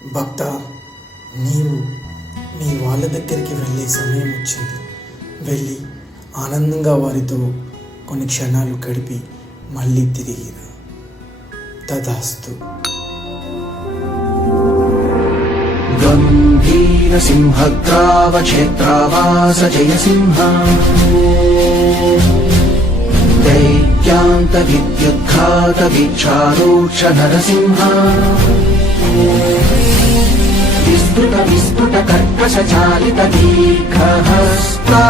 భక్త, నీవు మీ వాళ్ళ దగ్గరికి వెళ్ళే సమయం వచ్చింది. వెళ్ళి ఆనందంగా వారితో కొన్ని క్షణాలు గడిపి మళ్ళీ తిరిగిరా. తదాస్తు. గంభీర సింహగ్రావక్షేత్రావాస జయసింహ దైత్యాంత విద్యుద్ఘాత వీక్షారోక్ష నరసింహ విస్తృత విస్తృత కర్కశ చాలిత దీర్ఘహస్తా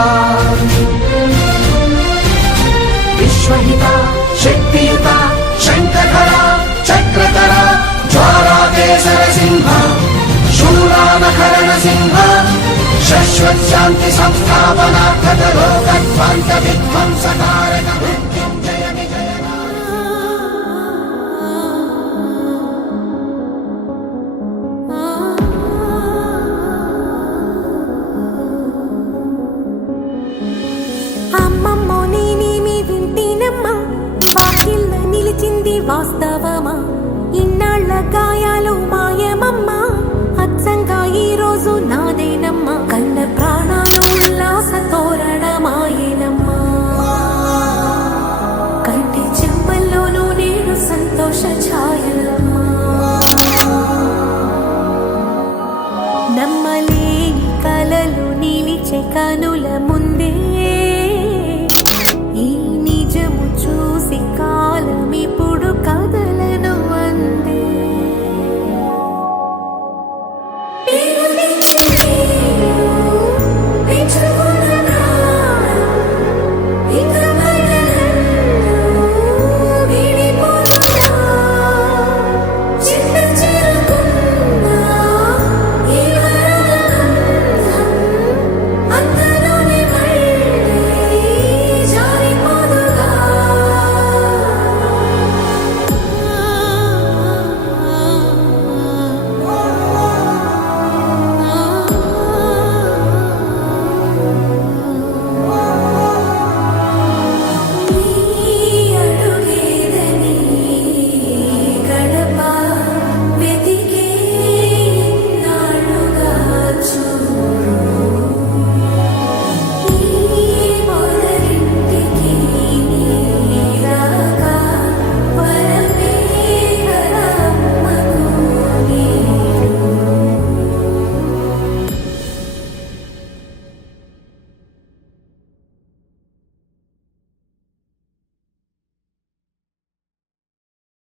విశ్వహిత శక్తియుత శంఖధర చక్రధర జ్వాలాకేసర సింహ శూలానకరణ సింహ శాశ్వత శాంతి సంస్థాపనార్థ లోకధ్వంత విధ్వంసకారక మృత్యుంజయ విజయ. అమ్మమ్మో నేనేమి వింటేనమ్మా, వాకిళ్ళ నిలిచింది వాస్తవమా? ఇన్నాళ్ళ గాయాలు మాయమమ్మా, అచ్చంగా ఈ రోజు నాదేనమ్మా. కన్న ప్రాణాలు ఉల్లాస తోరణమాయేనమ్మా, కంటి చెమ్మల్లోనూ నేడు సంతోష ఛాయలమ్మా. నమ్మలేని కలలు నిలిచే కనుల ముందు